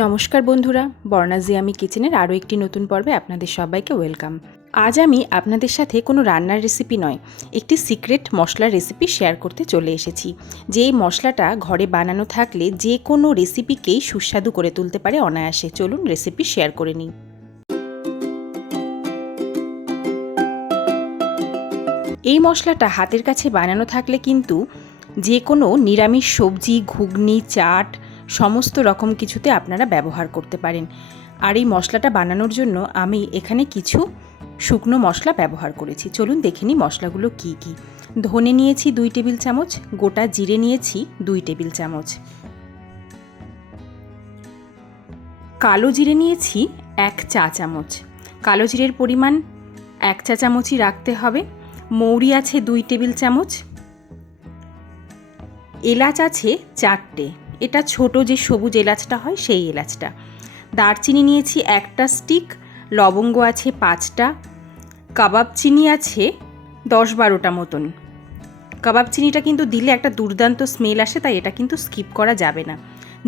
নমস্কার বন্ধুরা, বর্ণাজি আমি কিচেনের আরও একটি নতুন পর্বে আপনাদের সবাইকে ওয়েলকাম। আজ আমি আপনাদের সাথে কোনো রান্নার রেসিপি নয়, একটি সিক্রেট মশলার রেসিপি শেয়ার করতে চলে এসেছি। যে এই মশলাটা ঘরে বানানো থাকলে যে কোনো রেসিপিকেই সুস্বাদু করে তুলতে পারে অনায়াসে। চলুন রেসিপি শেয়ার করে নিই। এই মশলাটা হাতের কাছে বানানো থাকলে কিন্তু যে কোনো নিরামিষ সবজি, ঘুগনি, চাট সমস্ত রকম কিছুতে আপনারা ব্যবহার করতে পারেন। আর এই মশলাটা বানানোর জন্য আমি এখানে কিছু শুকনো মশলা ব্যবহার করেছি। চলুন দেখে নিই মশলাগুলো কী কী। ধনে নিয়েছি দুই টেবিল চামচ, গোটা জিরে নিয়েছি দুই টেবিল চামচ। কালো জিরে নিয়েছি এক চা চামচ। কালো জিরের পরিমাণ এক চা চামচই রাখতে হবে। মৌরি আছে দুই টেবিল চামচ। এলাচ আছে চারটে। এটা ছোট যে সবুজ এলাচটা হয়, সেই এলাচটা। দারচিনি নিয়েছি একটা স্টিক লবঙ্গ আছে পাঁচটা, কাবাব চিনি আছে দশ বারোটা মতন। কাবাব চিনিটা কিন্তু দিলে একটা দুর্দান্ত স্মেল আসে, তাই এটা কিন্তু স্কিপ করা যাবে না।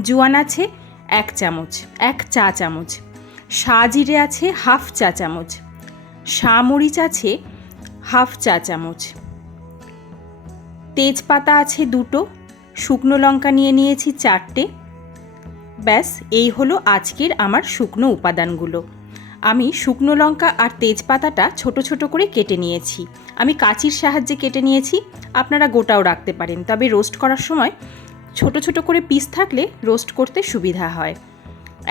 জোয়ান আছে এক চামচ, এক চা চামচ। জিরে আছে হাফ চা চামচ। মরিচ আছে হাফ চা চামচ। তেজপাতা আছে দুটো শুকনো লঙ্কা নিয়ে নিয়েছি চারটে। ব্যাস, এই হলো আজকের আমার শুকনো উপাদানগুলো। আমি শুকনো লঙ্কা আর তেজপাতাটা ছোট ছোট করে কেটে নিয়েছি। আমি কাঁচির সাহায্যে কেটে নিয়েছি, আপনারা গোটাও রাখতে পারেন। তবে রোস্ট করার সময় ছোট ছোট করে পিস থাকলে রোস্ট করতে সুবিধা হয়।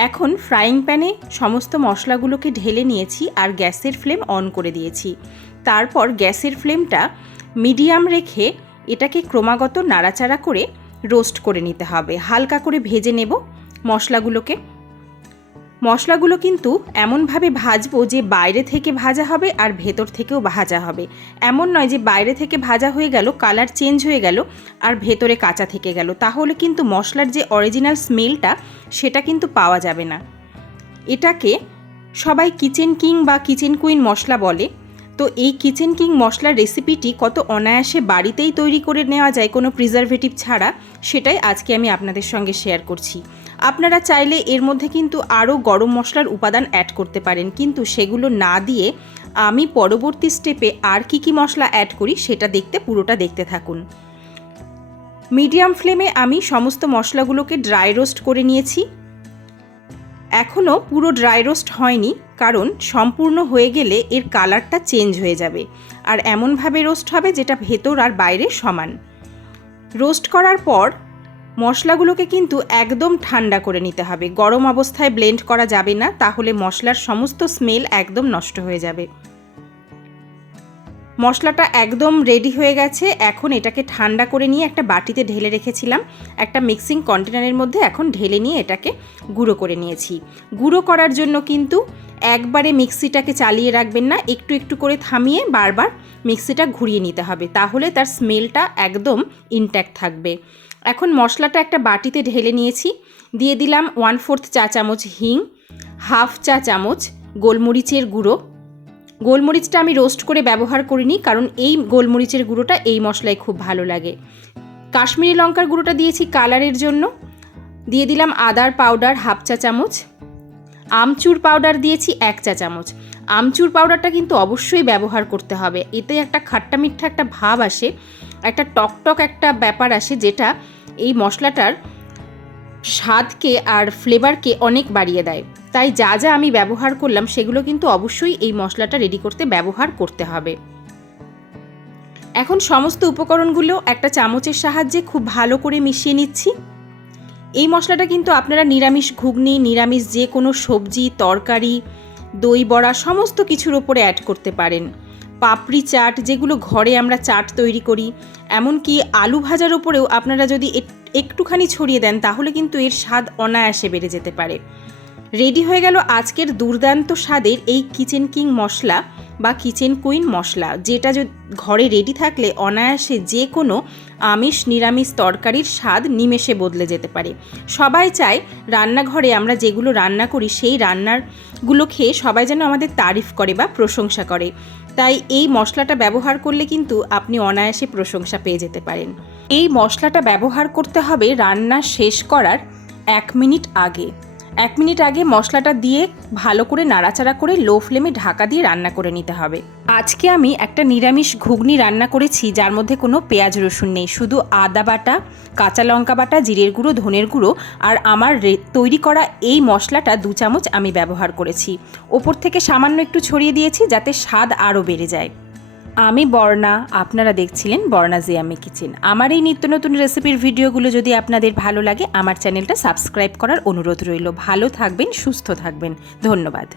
এখন ফ্রাইং প্যানে সমস্ত মশলাগুলোকে ঢেলে নিয়েছি আর গ্যাসের ফ্লেম অন করে দিয়েছি। তারপর গ্যাসের ফ্লেমটা মিডিয়াম রেখে এটাকে ক্রমাগত নাড়াচাড়া করে রোস্ট করে নিতে হবে। হালকা করে ভেজে নেব মশলাগুলোকে। মশলাগুলো কিন্তু এমনভাবে ভাজবো যে বাইরে থেকে ভাজা হবে আর ভেতর থেকেও ভাজা হবে। এমন নয় যে বাইরে থেকে ভাজা হয়ে গেল, কালার চেঞ্জ হয়ে গেল আর ভেতরে কাঁচা থেকে গেল। তাহলে কিন্তু মশলার যে অরিজিনাল স্মেলটা, সেটা কিন্তু পাওয়া যাবে না। এটাকে সবাই কিচেন কিং বা কিচেন কুইন মশলা বলে। তো এই কিচেন কিং মশলার রেসিপিটি কত অনায়াসে বাড়িতেই তৈরি করে নেওয়া যায় কোনো প্রিজারভেটিভ ছাড়া, সেটাই আজকে আমি আপনাদের সঙ্গে শেয়ার করছি। আপনারা চাইলে এর মধ্যে কিন্তু আরও গরম মশলার উপাদান অ্যাড করতে পারেন, কিন্তু সেগুলো না দিয়ে আমি পরবর্তী স্টেপে আর কি কি মশলা অ্যাড করি সেটা দেখতে, পুরোটা দেখতে থাকুন। মিডিয়াম ফ্লেমে আমি সমস্ত মশলাগুলোকে ড্রাই রোস্ট করে নিয়েছি। এখনও পুরো ড্রাই রোস্ট হয়নি, কারণ সম্পূর্ণ হয়ে গেলে এর কালারটা চেঞ্জ হয়ে যাবে। আর এমনভাবে রোস্ট হবে যেটা ভেতর আর বাইরে সমান। রোস্ট করার পর মশলাগুলোকে কিন্তু একদম ঠান্ডা করে নিতে হবে। গরম অবস্থায় ব্লেন্ড করা যাবে না, তাহলে মশলার সমস্ত স্মেল একদম নষ্ট হয়ে যাবে। মশলাটা একদম রেডি হয়ে গেছে। এখন এটাকে ঠান্ডা করে নিয়ে একটা বাটিতে ঢেলে রেখেছিলাম। একটা মিক্সিং কন্টেনারের মধ্যে এখন ঢেলে নিয়ে এটাকে গুঁড়ো করে নিয়েছি। গুঁড়ো করার জন্য কিন্তু একবারে মিক্সিটাকে চালিয়ে রাখবেন না, একটু একটু করে থামিয়ে বারবার মিক্সিটা ঘুরিয়ে নিতে হবে। তাহলে তার স্মেলটা একদম ইনট্যাক্ট থাকবে। এখন মশলাটা একটা বাটিতে ঢেলে নিয়েছি। দিয়ে দিলাম ওয়ান ফোর্থ চা চামচ হিং হাফ চা চামচ গোলমরিচের গুঁড়ো গোলমরিচটা আমি রোস্ট করে ব্যবহার করিনি, কারণ এই গোলমরিচের গুঁড়োটা এই মশলায় খুব ভালো লাগে। কাশ্মীরি লঙ্কার গুঁড়োটা দিয়েছি কালারের জন্য। দিয়ে দিলাম আদার পাউডার হাফ চা চামচ। আমচুর পাউডার দিয়েছি এক চা চামচ। আমচুর পাউডারটা কিন্তু অবশ্যই ব্যবহার করতে হবে। এতে একটা খাট্টা মিঠা একটা ভাব আসে, একটা টকটক একটা ব্যাপার আসে যেটা এই মশলাটার স্বাদকে আর ফ্লেভারকে অনেক বাড়িয়ে দেয়। তাই যা যা আমি ব্যবহার করলাম, সেগুলো কিন্তু অবশ্যই এই মশলাটা রেডি করতে ব্যবহার করতে হবে। এখন সমস্ত উপকরণগুলো একটা চামচের সাহায্যে খুব ভালো করে মিশিয়ে নিচ্ছি। এই মশলাটা কিন্তু আপনারা নিরামিষ ঘুগনি, নিরামিষ যে কোনো সবজি, তরকারি, দই, বড়া, সমস্ত কিছুর ওপরে অ্যাড করতে পারেন। পাপড়ি, চাট, যেগুলো ঘরে আমরা চাট তৈরি করি, এমনকি আলু ভাজার ওপরেও আপনারা যদি একটুখানি ছড়িয়ে দেন, তাহলে কিন্তু এর স্বাদ অনায়াসে বেড়ে যেতে পারে। রেডি হয়ে গেল আজকের দুর্দান্ত স্বাদের এই কিচেন কিং মশলা বা কিচেন কুইন মশলা, যেটা যদি ঘরে রেডি থাকলে অনায়াসে যে কোনো আমিষ নিরামিষ তরকারির স্বাদ নিমেষে বদলে যেতে পারে। সবাই চায় রান্নাঘরে আমরা যেগুলো রান্না করি, সেই রান্নারগুলো খেয়ে সবাই যেন আমাদের তারিফ করে বা প্রশংসা করে। তাই এই মশলাটা ব্যবহার করলে কিন্তু আপনি অনায়াসে প্রশংসা পেয়ে যেতে পারেন। এই মশলাটা ব্যবহার করতে হবে রান্না শেষ করার এক মিনিট আগে। এক মিনিট আগে মশলাটা দিয়ে ভালো করে নাড়াচাড়া করে লো ফ্লেমে ঢাকা দিয়ে রান্না করে নিতে হবে। আজকে আমি একটা নিরামিষ ঘুগনি রান্না করেছি, যার মধ্যে কোনো পেঁয়াজ রসুন নেই। শুধু আদা বাটা, কাঁচা লঙ্কা বাটা, জিরের গুঁড়ো, ধনের গুঁড়ো আর আমার তৈরি করা এই মশলাটা দু চামচ আমি ব্যবহার করেছি। ওপর থেকে সামান্য একটু ছড়িয়ে দিয়েছি যাতে স্বাদ আরও বেড়ে যায়। আমি বর্ণা, আপনারা দেখছিলেন বর্ণা জিয়ামি কিচেন। আমার এই নিত্য নতুন রেসিপির ভিডিওগুলো যদি আপনাদের ভালো লাগে, আমার চ্যানেলটা সাবস্ক্রাইব করার অনুরোধ রইল। ভালো থাকবেন, সুস্থ থাকবেন। ধন্যবাদ।